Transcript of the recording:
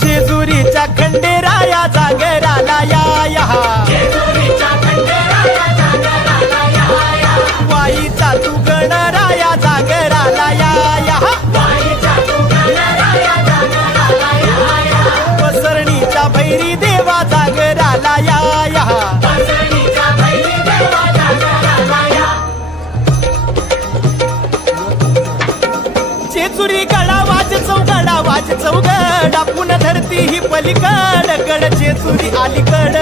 जेजुरीच्या खंडेराया जागराला या वाईचा तू गणराया जागराला या पसरणीच्या भैरी देवा जागराला या जेजुरी गडा वाज चौगडा पुन धरती ही पलीकड गड जेजुरी अलीकड